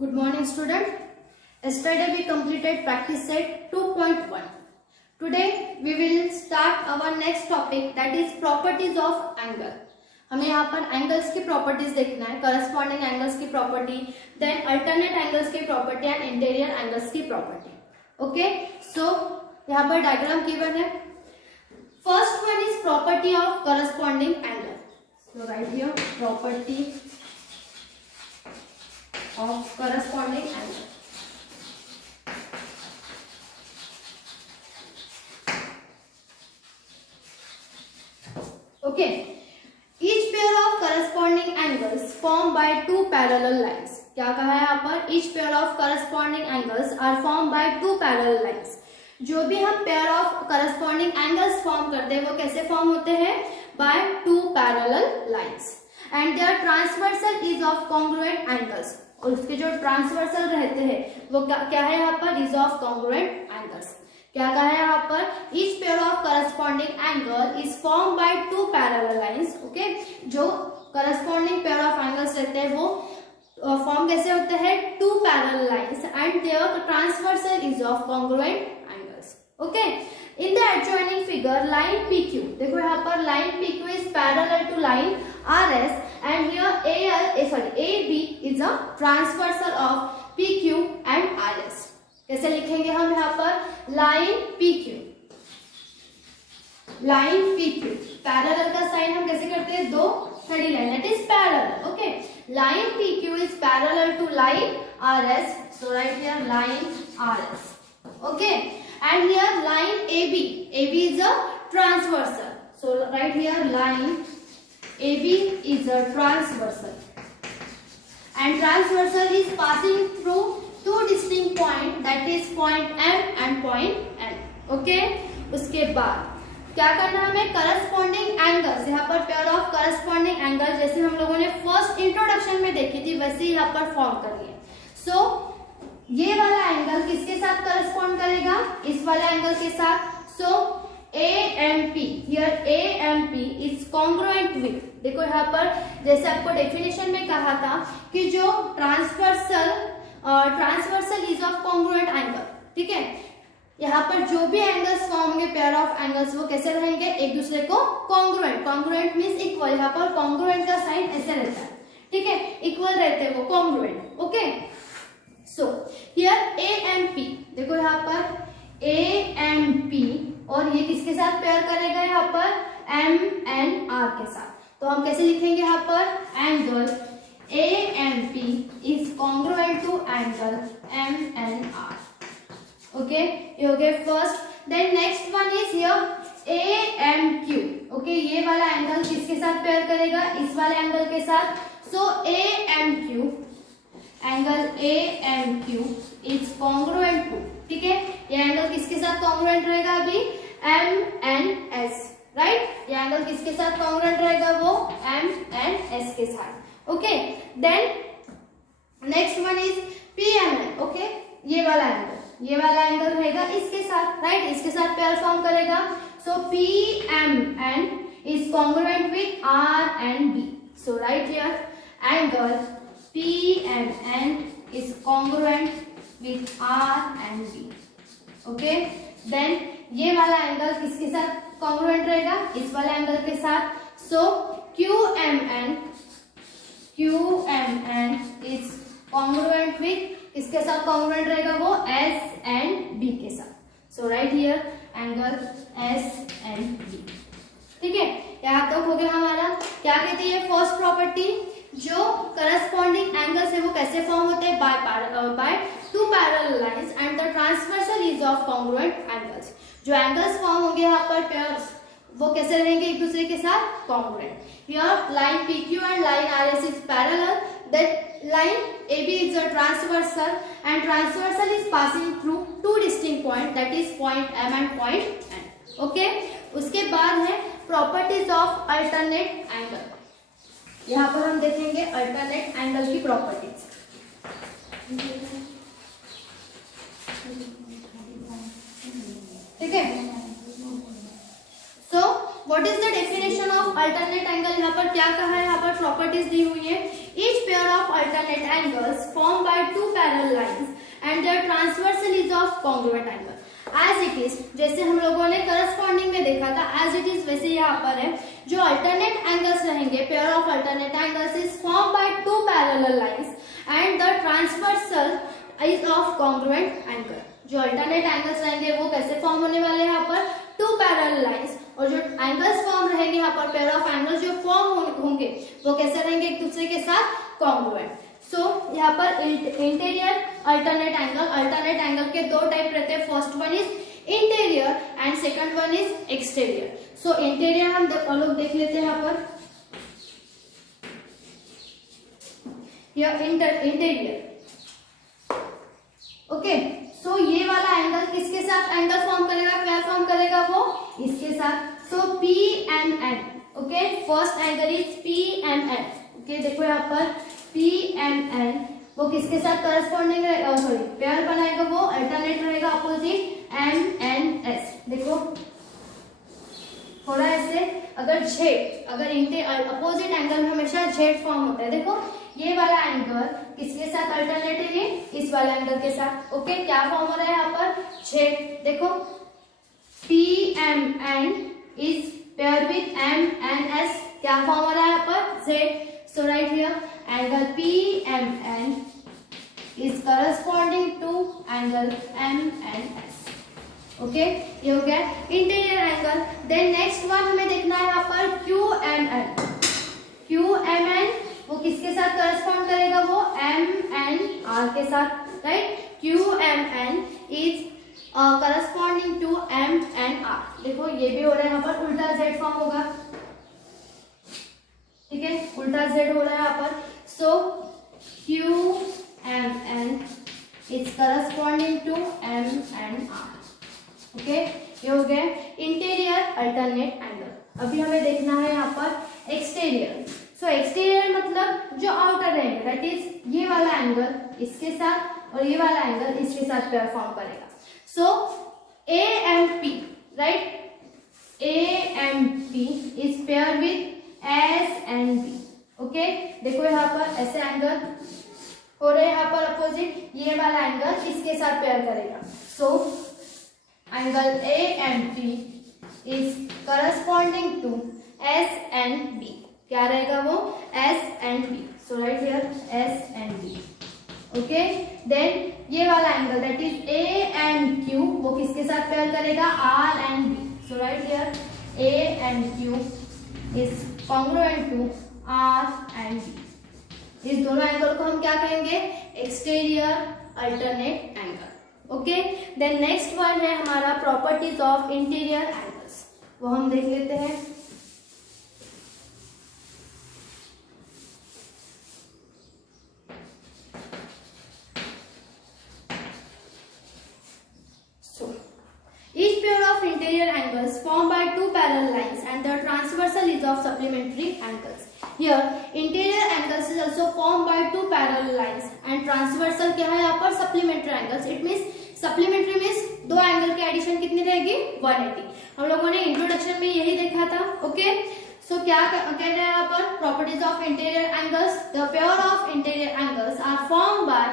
Good morning, student. Yesterday we completed practice set 2.1. Today we will start our next topic, that is properties of angle. हमें यहाँ पर angles की properties देखना है, corresponding angles की property, then alternate angles की property and interior angles की property. Okay, सो यहाँ पर डायग्राम गिवन है. First one is property of corresponding angle. So right here property of corresponding angle. Okay, each pair of corresponding angles formed by two parallel lines. क्या कहा है यहाँ पर? Each pair of corresponding angles are formed by two parallel lines. जो भी हम pair of corresponding angles form करते हैं वो कैसे form होते हैं? By two parallel lines. And their transversal is of congruent angles. और उसके जो ट्रांसवर्सल रहते हैं वो क्या है यहाँ पर? Is of congruent angles. क्या कहा है यहाँ पर? Each pair of corresponding angle is form by two parallel lines. Okay, जो करस्पॉन्डिंग पेयर ऑफ एंगल्स रहते हैं वो फॉर्म कैसे होते हैं? Two parallel lines and their transversal is of congruent angles. Okay, in the adjoining figure line PQ, देखो यहाँ पर line PQ is parallel to line RS and here AB is a transversal of PQ and RS. कैसे लिखेंगे हम यहाँ पर? Line PQ, line PQ parallel का sign हम कैसे करते हैं? दो खड़ी line, that is parallel. Okay, line PQ is parallel to line RS, so write here line RS. Okay, and here line AB is a transversal, so write here line AB is a transversal, and transversal is passing through two distinct points, that is point M and point N. Okay, उसके बाद क्या करना है हमें? Corresponding angles. यहाँ पर pair of corresponding angle जैसे हम लोगों ने फर्स्ट इंट्रोडक्शन में देखी थी वैसे ही यहाँ पर फॉर्म करनी है. सो ये वाला एंगल किसके साथ करस्पॉन्ड करेगा? इस वाला एंगल के साथ. सो AMP, here AMP is congruent with, देखो यहाँ पर जैसे आपको डेफिनेशन में कहा था कि जो transversal is of congruent angle. ठीक है, यहाँ पर जो भी एंगल्स फॉर्म होंगे पेयर ऑफ एंगल्स वो कैसे रहेंगे? एक दूसरे को कॉन्ग्रुएंट. Congruent means equal. यहाँ पर कॉन्ग्रुएंट का साइन ऐसे रहता है. ठीक है, इक्वल रहते हैं वो congruent. Okay, so here AMP, देखो यहाँ पर AMP और ये किसके साथ पेयर करेगा? यहाँ पर MNR के साथ. तो हम कैसे लिखेंगे यहाँ पर? Angle AMP is congruent to angle MNR. Okay, ये हो गया first. Then next one is here AMQ. Okay, ये वाला एंगल किसके साथ पेयर करेगा? इस वाले एंगल के साथ. So AMQ, angle AMQ is congruent to. ठीक है, ये एंगल किसके साथ कॉन्ग्रुएंट रहेगा? अभी MNS. राइट, ये एंगल किसके साथ कॉन्ग्रुएंट रहेगा? वो MNS के साथ. Okay, then next one is PMN. Okay, ये वाला एंगल रहेगा इसके साथ. राइट, इसके साथ पेयर फॉर्म करेगा. So PMN is congruent with R and B. So right here angle PMN is congruent with R and B. Okay, then ये वाला एंगल किसके साथ कॉन्ग्रुएंट रहेगा? इस वाले एंगल के साथ. सो QMN इज कॉन्ग्रुएंट विथ, किसके साथ कॉन्ग्रुएंट रहेगा? वो S and B के साथ. So right here angle S and B. ठीक है, यहाँ तक हो गया हमारा. क्या कहती है फर्स्ट प्रॉपर्टी? जो करस्पॉन्डिंग एंगल्स है वो कैसे फॉर्म होते हैं? By two parallel lines and the transversal is of congruent angles. जो एंगल्स फॉर्म होंगे यहाँ पर पेयर्स वो कैसे रहेंगे? एक दूसरे के साथ congruent. Here line PQ and line RS is parallel, that line AB is a transversal and transversal is passing through two distinct point, that is point M and point N. Okay, उसके बाद है properties of alternate angle. यहाँ पर हम देखेंगे alternate angle की properties. ठीक है, so what is the definition of alternate angle, यहाँ पर क्या कहा है, यहाँ पर प्रॉपर्टीज दी हुई है। Each pair of alternate angles form by two parallel lines and their transversal is of congruent angle. As it is, जैसे हम लोगों ने करस्पॉन्डिंग में देखा था, एज इट इज वैसे यहाँ पर है। जो अल्टरनेट एंगल्स रहेंगे, pair of alternate angles is form by two parallel lines and the transversal is of congruent angle. जो अल्टरनेट एंगल्स रहेंगे वो कैसे फॉर्म होने वाले हैं, यहाँ पर टू पैरेलल लाइंस, और जो एंगल्स फॉर्म रहेंगे यहाँ पर, पेयर ऑफ एंगल्स जो फॉर्म होंगे वो कैसे रहेंगे, एक दूसरे के साथ कॉन्ग्रुएंट। सो यहाँ पर इंटीरियर अल्टरनेट एंगल के दो टाइप रहते हैं। First one is interior and second one is exterior. So interior हम लोग देख लेते हैं यहाँ पर, इंटीरियर। ओके, सो ये वाला एंगल किसके साथ एंगल फॉर्म करेगा, क्या फॉर्म करेगा, वो इसके साथ। So P M N, okay, first angle is P M N. Okay, देखो यहाँ पर पी एम एन वो किसके साथ करस्पॉन्डिंग रहेगा, सॉरी पेयर बनाएगा, वो अल्टरनेट रहेगा अपोजिट एम एन एस। देखो थोड़ा ऐसे, अगर जेड, अगर अपोजिट एंगल में हमेशा जेड फॉर्म होता है। देखो ये वाला एंगल किसके साथ अल्टरनेटिव है, इस वाला एंगल के साथ। ओके, क्या फॉर्म हो रहा है यहाँ पर, जेड। देखो P M N is pair with M N S, क्या फॉर्म हो रहा है यहाँ पर, Z. So right here angle P M N is corresponding to angle M N S. Okay, ये हो गया interior angle. Then next one हमें देखना है यहाँ पर Q M N. Q M N वो किसके साथ करस्पॉन्ड करेगा, वो एम एन आर के साथ, right. Q M N is corresponding to M N R. देखो ये भी हो रहा है यहाँ पर, उल्टा जेड फॉर्म होगा, ठीक है, उल्टा जेड हो रहा है यहाँ पर। So Q M N is corresponding to M N R. Okay, ये हो गया इंटीरियर अल्टरनेट एंगल। अभी हमें देखना है यहाँ पर एक्सटीरियर। सो एक्सटीरियर मतलब जो आउटर रहेंगे, दैट इज ये वाला एंगल इसके साथ और ये वाला एंगल इसके साथ पेयर फॉर्म करेगा। So A M P, right, A M P is pair with S and B. Okay, देखो यहाँ पर ऐसे एंगल हो रहे हैं यहाँ पर अपोजिट, ये वाला एंगल इसके साथ पेयर करेगा। So angle A M P is corresponding to S and B. क्या रहेगा वो, S and B. So right here S and B. Okay, then ये वाला angle that is A and Q वो किसके साथ पेयर करेगा, R and B. So right here A and Q is congruent to R and B. इस दोनों angle को हम क्या कहेंगे, exterior alternate angle. Okay, then next one है हमारा प्रॉपर्टीज ऑफ इंटीरियर एंगल्स, वो हम देख लेते हैं। Each pair of interior angles formed by two parallel lines and the transversal is of supplementary angles. Here, interior angles is also formed by two parallel lines and transversal क्या है यहाँ पर, supplementary angles. It means supplementary means दो angle की addition कितनी रहेगी, 180। हम लोगों ने इंट्रोडक्शन में यही देखा था। ओके, सो क्या कह रहे हैं यहाँ पर, properties of interior angles. The pair of interior angles are form by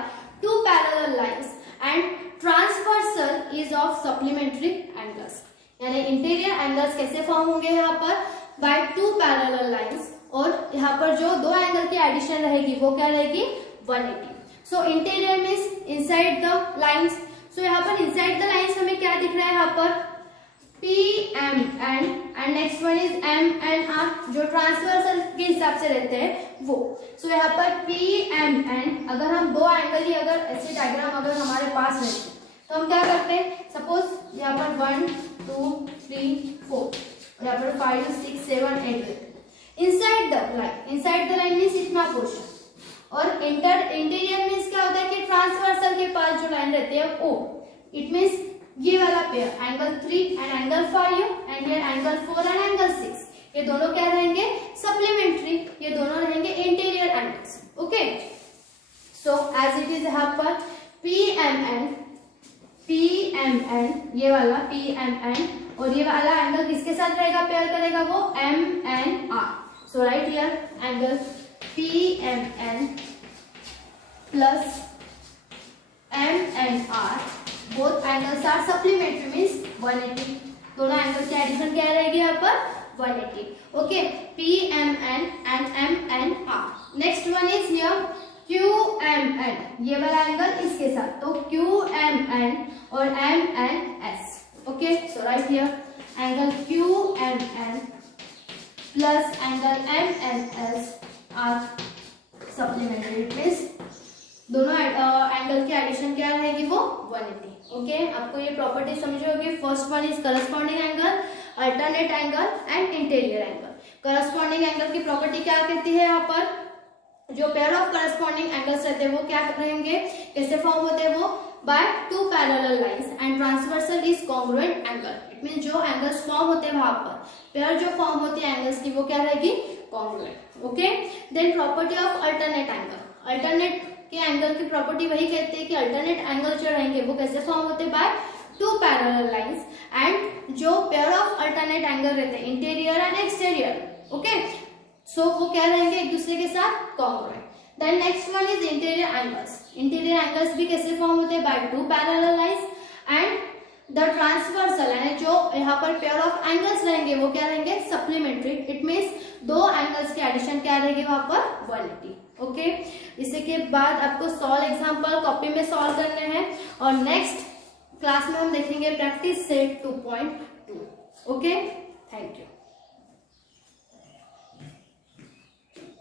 two parallel lines and transversal is of supplementary angles. यानी इंटीरियर एंगल्स कैसे फॉर्म होंगे यहाँ पर, बाय टू पैरेलल लाइंस, और यहाँ पर जो दो एंगल की एडिशन रहेगी वो क्या रहेगी, 180। So interior means inside the lines. So यहाँ पर इनसाइड द लाइंस हमें क्या दिख रहा है यहाँ पर, P M N and next one is M N R, जो ट्रांसवर्सल के हिसाब से रहते हैं वो। सो यहाँ पर पी एम एन, अगर हम दो एंगल ही अगर ऐसे डायग्राम अगर हमारे पास रहते तो हम क्या करते हैं, सपोज यहाँ पर 1 2 3 4 और यहाँ पर 5 6 7 8 इनसाइड द लाइन मीन्स इतना पोर्शन, और इंटीरियर मीन्स क्या होता है कि ट्रांसवर्सल के पास जो लाइन रहती है ओ, इट मीन्स ये वाला pair angle 3 and angle 5 and ये एंगल 4 एंड एंगल 6, ये दोनों क्या रहेंगे, सप्लीमेंट्री, ये दोनों रहेंगे interior angles. Okay, so as it is यहाँ पर पी एम एन ये वाला पी एम एन और ये वाला एंगल किसके साथ रहेगा, पेयर करेगा वो MNR. So right here angle PMN plus MNR, both angles are supplementary means 180. दोनों एंगल की एडिशन क्या रहेगी यहाँ पर 180. Okay, PMN and MNR. Next one is here QMN, ये वाला एंगल इसके साथ, तो QMN और MNS. Okay, so right here angle QMN plus angle MNS are supplementary. It means दोनों एंगल की एडिशन क्या रहेगी वो 180. ओके, आपको ये प्रॉपर्टी समझ होगी. First one is corresponding angle, alternate angle and interior angle. Corresponding angle की प्रॉपर्टी क्या कहती है, यहाँ पर जो पेयर ऑफ करस्पॉन्डिंग एंगल्स रहते हैं वो क्या रहेंगे, कैसे फॉर्म होते हैं वो, bye two parallel lines and transversal is congruent angle. It mean जो एंगल्स फॉर्म होते हैं वहां पर पेयर जो फॉर्म होती है एंगल्स की वो क्या रहेगी, congruent. Okay, then property of alternate angle. Alternate के एंगल की प्रॉपर्टी वही कहती है कि अल्टरनेट एंगल जो रहेंगे वो कैसे फॉर्म होते हैं, by two parallel lines and जो पेयर ऑफ अल्टरनेट एंगल रहते हैं interior and exterior. Okay, so वो क्या रहेंगे एक दूसरे के साथ congruent. Then next one is interior angles. Interior angles भी कैसे फॉर्म होते हैं, by two parallel lines and the transversal, यानी जो यहाँ पर पेयर ऑफ एंगल्स रहेंगे वो क्या रहेंगे, सप्लीमेंट्री. इट मीन्स दो एंगल्स की एडिशन क्या रहेगी वहां पर 180. ओके, इसी के बाद आपको सॉल्व एग्जांपल कॉपी में सॉल्व करने हैं और नेक्स्ट क्लास में हम देखेंगे practice set 2.2. Okay, thank you.